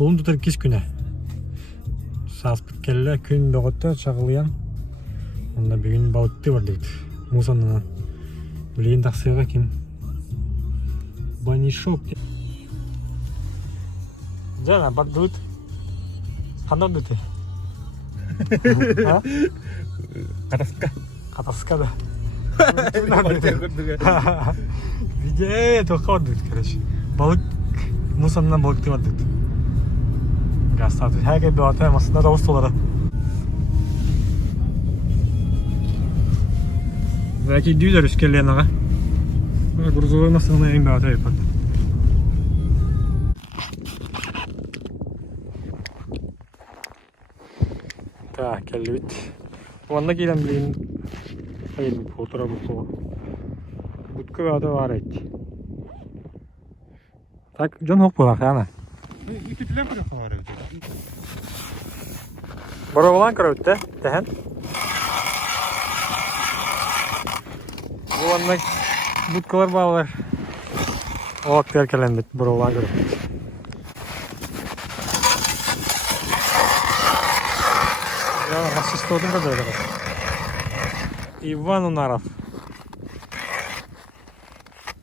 Kolun tutar kis güne. Saaspıt kelle gün doğutta çağılayan. Onda bir gün balıktı var deydi. Musan'dan. Bileğin taksıya kim? Bani şok. Jangan bak dut. Handok dut. Ha? Kataska da. Video toka dut kardeş. Balık Musa'ndan balıktı var dut. Gaz saati. Herkes bir atayım aslında da ustalara. Belki düğüler üskeleyen ağa. Gruzoları nasıl en bir atay yapar. Так, келбит. Ванна килем билин. Hayır bu fotoğrafı bu. Butka ve adı var et. Tak, John Hawk bırak yani. İtitilen bırak var evde. Bora olan karıvette, tehen. Bu anda butkalar bağlar. O vakti erkelendik, bora olan karıvette. Ya nasıl istiyordum da böyle. Иван Унаров.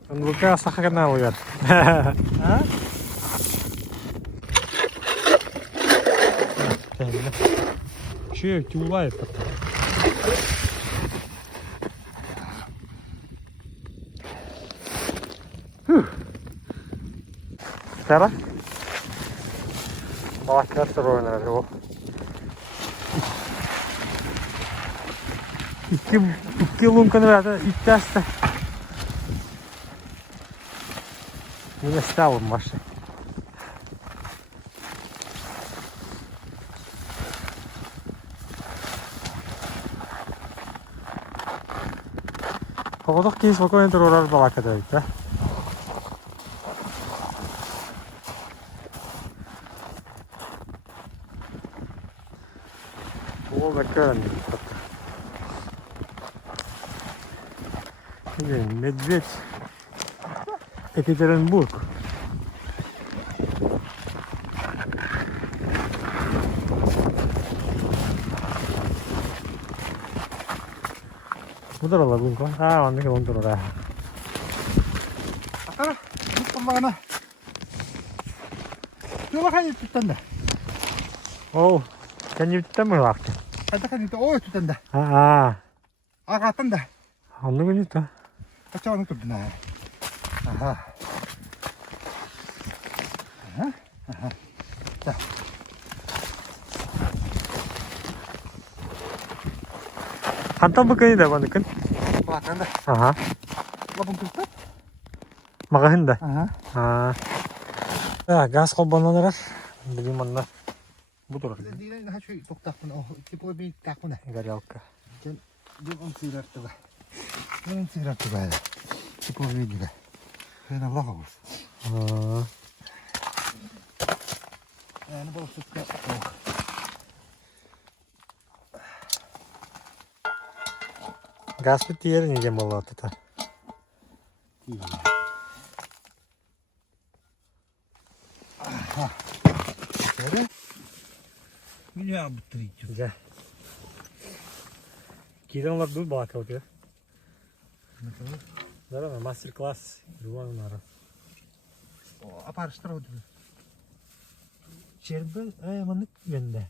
Он ВК Сахарнал, говорит. А? Че, тюлает как-то? Сара? Молока сырое его. İki lunkаны verdi, itteste. Yine stavım başı. Kovadok ki spokojno turar balaka dedik be. Bu bakın. Медведь, Екатеринбург. Udah lah bungko. Ah, ini kalau turun dah. Apa? Ini mana? Coba kan itu tanda. Oh, kan itu tanda waktu. Ada kan itu, oh itu tanda. Ah, Ah, tanda. Anladın mı? Kaçağı itu benar. Aha. Aha. Aha. Dah. Hantam bakayım da bana kan. Belakang dah. Aha. Labung tutup. Makahin da. Aha. Ha. Ya gaz kobanlanır. Bagaimana? Budur. Dia nak cuy tok tak pun. Oh, tipu lebih tak pun dah. Горелка. Dia on sirat tu bah. Dia on sirat tu bah. Tipu lebih juga. Kena lahos. Ha. Yani balık tuttu. Gaz bitti yerin yiyeceğim vallahi tutar. İyi. Aha. Şöyle. Güzel bitti. Güzel. Girenler dur balaka bakıyor. Здорово, мастер-класс. Иван Унаров. Apa harus terus dulu? Çerbel, manık bende.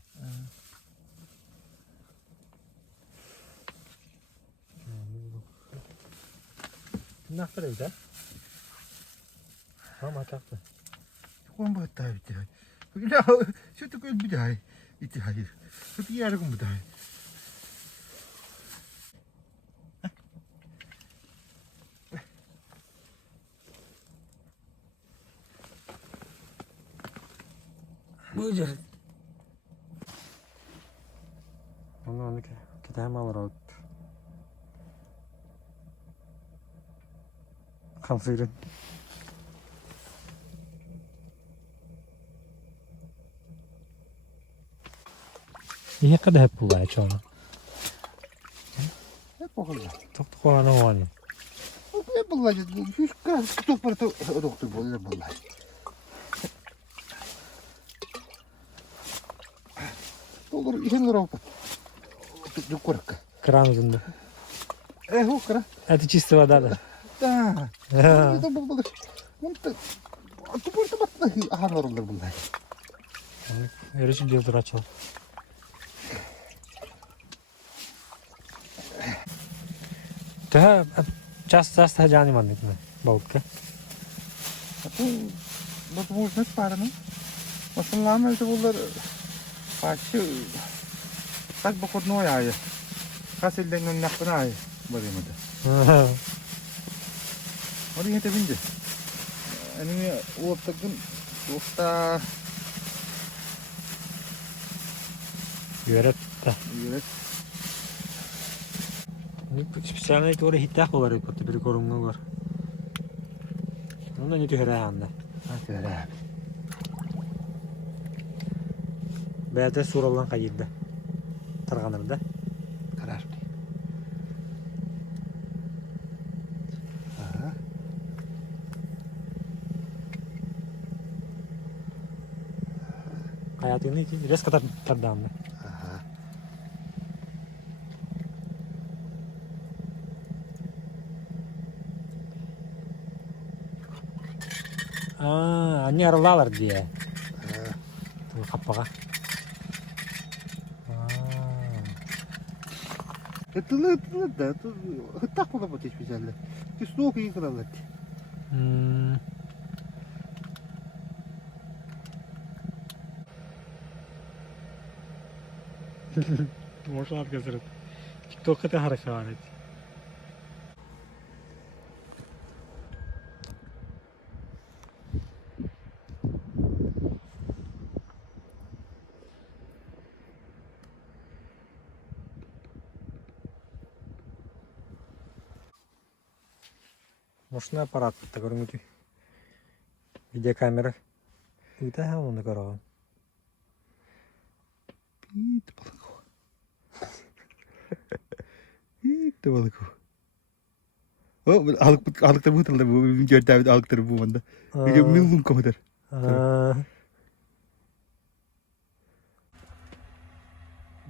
Naftar evde. Tamam açaktı. Kung ba tayo ito? Pagkila, siya ito ko yung biday. Ito hayır. Pagkiyari kong biday. Buyur. Onu kita hem alır o. Kamsırın. İyi kadar hep bulay çoğunu. Hep bakalım. Çok kolanı var ya. Hep bulay. Şu kadar tutup para doktor böyle bulay. Olur işin lira opat. Yukarı. Кран uzundu. Ukra. Это чисто вода, да? Да. Это был. Он так. А ты просто батлахи аханорулар bunlar. Erişim diyordur açalım. Daha часто hacani var değil mi? Balıkta. Возможно, парно. В основном это bunlar başka kaç bakırnoy ayı. Kaç elden gönlakına ayı. Bakayım da. Oraya yete bindi. Hani o takın ofta Yöret de. evet. Специально это уже хитах var ya kötü bir korunma var. Onda ne diyor herhalde? Hadi öyle. Beyazda suralan kayırdı. Targanırdı. Karar. Aha. Hayatını iki res kadar tardandı. Aha. Anne arılar diye. Aha. Kapağa. Это да, это так было бы специально. Ты столько играл. Можно отказать. TikTok это хорошо var. Мощный аппарат, такой мути. Видеокамера. Это он на корову. Пит балыку. Pit балыку. О, alıkta bu tılda bu video David alıkta bu bunda. Bir milyon kadar.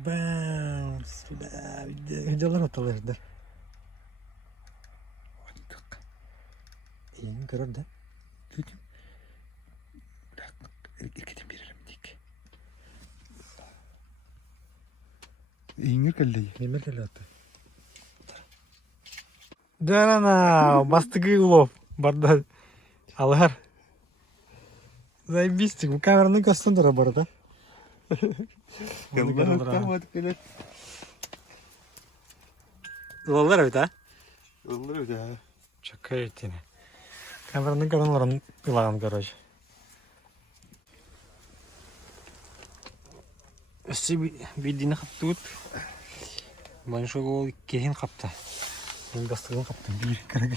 Bounce. Videolar atalardı. İyi görür de. Dedim. Bırak. İlkeden birelim dik. İngir kalleyi. Немер келеді. Да, бастығы улов. Барда. Алар. Заебись, bu kameranın gösterdi bu arada. Ulanlar evet ha. Olur öyle ha. Çok ettiğini. Kameranın kanallarını kulağını garaj. Üstü bir dini kaptı ut. Ben şu kehin kaptı. Ben gastığını kaptım. Bir kere